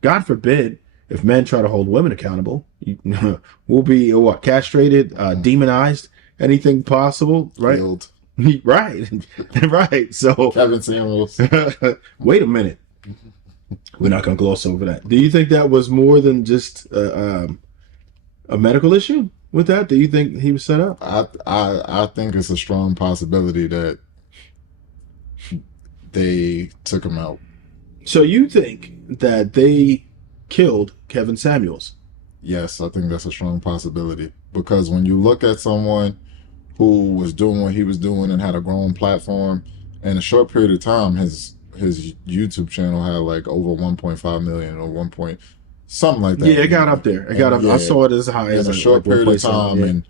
God forbid if men try to hold women accountable, we'll be what, castrated, demonized, anything possible, right? Field. Right, right. So Kevin Samuels. wait a minute. We're not going to gloss over that. Do you think that was more than just a medical issue with that? Do you think he was set up? I think it's a strong possibility that they took him out. So you think that they killed Kevin Samuels? Yes, I think that's a strong possibility. Because when you look at someone who was doing what he was doing and had a growing platform, in a short period of time, his YouTube channel had like over 1.5 million or 1 point something like that. Yeah, it got up there. It got up. Yeah, I saw it as high as in a short like period of time, and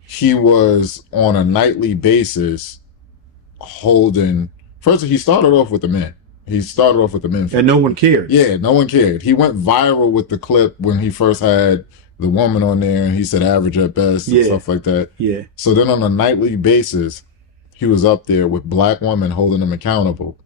he was on a nightly basis holding. First, he started off with the men. He started off with the men, and no one cared. Yeah, no one cared. He went viral with the clip when he first had the woman on there, and he said average at best and stuff like that. Yeah. So then on a nightly basis, he was up there with black women holding him accountable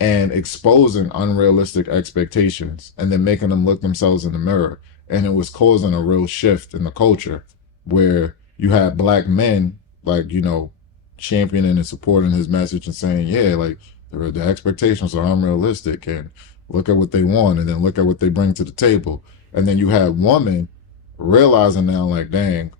and exposing unrealistic expectations and then making them look themselves in the mirror. And it was causing a real shift in the culture where you had black men, like, you know, championing and supporting his message and saying, yeah, like, the expectations are unrealistic and look at what they want and then look at what they bring to the table. And then you have women realizing now, like, dang,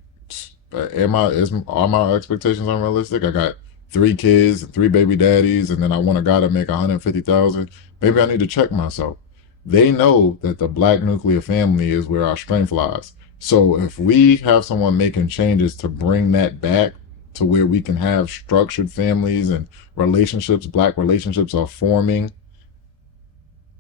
are my expectations unrealistic? I got 3 kids and 3 baby daddies, and then I want a guy to make 150,000. Maybe I need to check myself. They know that the black nuclear family is where our strength lies. So if we have someone making changes to bring that back to where we can have structured families and relationships, black relationships are forming,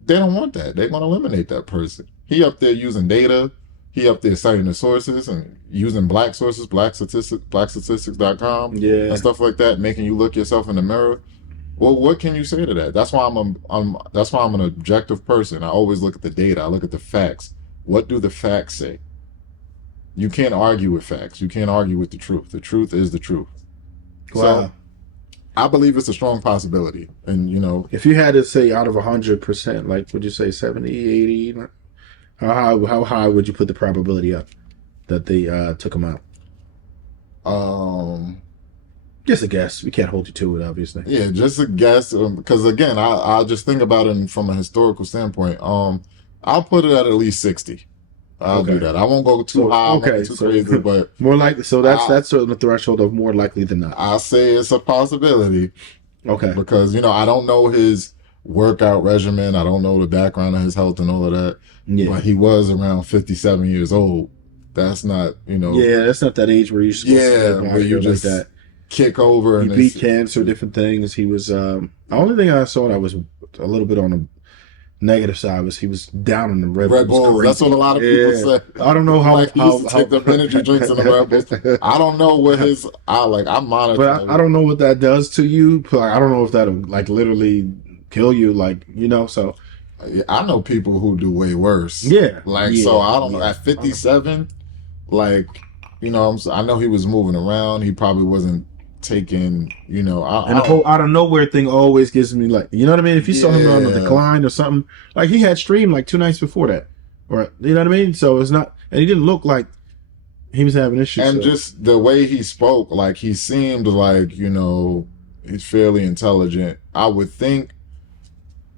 they don't want that. They're going to eliminate that person. He up there using data. He up there citing the sources and using black sources, blackstatistics.com, and stuff like that, making you look yourself in the mirror. Well, what can you say to that? That's why that's why I'm an objective person. I always look at the data. I look at the facts. What do the facts say? You can't argue with facts. You can't argue with the truth. The truth is the truth. Wow. So I believe it's a strong possibility. And, you know, if you had to say out of 100%, like, would you say 70, 80? How high would you put the probability up that they took him out? Just a guess. We can't hold you to it, obviously. Yeah, just a guess. Because again, I just think about it from a historical standpoint. I'll put it at least 60. I'll do that. I won't go too high, okay, too crazy, but more likely. So that's certainly the threshold of more likely than not. I'll say it's a possibility. Okay. Because, you know, I don't know his workout regimen. I don't know the background of his health and all of that. Yeah. But he was around 57 years old. That's not, you know. Yeah, that's not that age where you're supposed to where you just like that. Kick over. He beat cancer, different things. He was, the only thing I saw that was a little bit on the negative side was he was down in the Red Bulls. That's what a lot of people say. I don't know how like he used to take the energy drinks in the Red Bulls. I don't know what I'm monitoring. But I don't know what that does to you. I don't know if that'll like literally kill you, like, you know. So I know people who do way worse. Yeah. Like, so I don't know. At 57, like, you know, I know he was moving around. He probably wasn't taking, you know, and the whole out of nowhere thing always gives me, like, you know what I mean? If you saw him on the decline or something, like he had streamed like 2 nights before that, or you know what I mean? So it's not, and he didn't look like he was having issues. And just the way he spoke, like he seemed like, you know, he's fairly intelligent. I would think,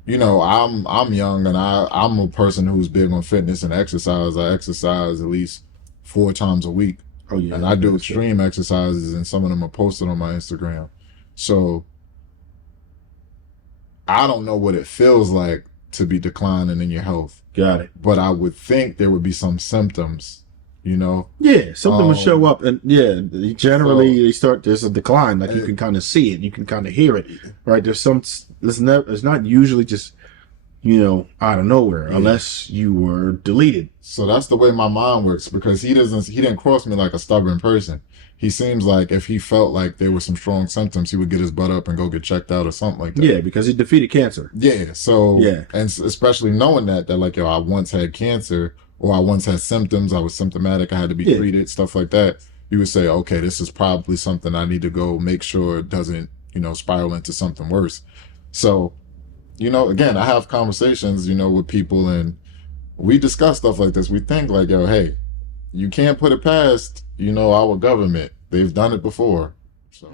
you know, I'm young and I'm a person who's big on fitness and exercise. I exercise at least 4 times a week. Oh, yeah. And I do extreme exercises, and some of them are posted on my Instagram. So I don't know what it feels like to be declining in your health. Got it. But I would think there would be some symptoms, you know? Yeah, something would show up. And generally there's a decline. Like you can kind of see it. You can kind of hear it, right? It's not usually just, you know, out of nowhere, unless you were deleted. So that's the way my mind works, because he didn't cross me like a stubborn person. He seems like if he felt like there were some strong symptoms, he would get his butt up and go get checked out or something like that. Yeah, because he defeated cancer. Yeah. So, and especially knowing that like, yo, I once had cancer, or I once had symptoms, I was symptomatic, I had to be treated, stuff like that. You would say, okay, this is probably something I need to go make sure it doesn't, you know, spiral into something worse. So, you know, again, I have conversations, you know, with people, and we discuss stuff like this. We think like, yo, hey, you can't put it past, our government. They've done it before. So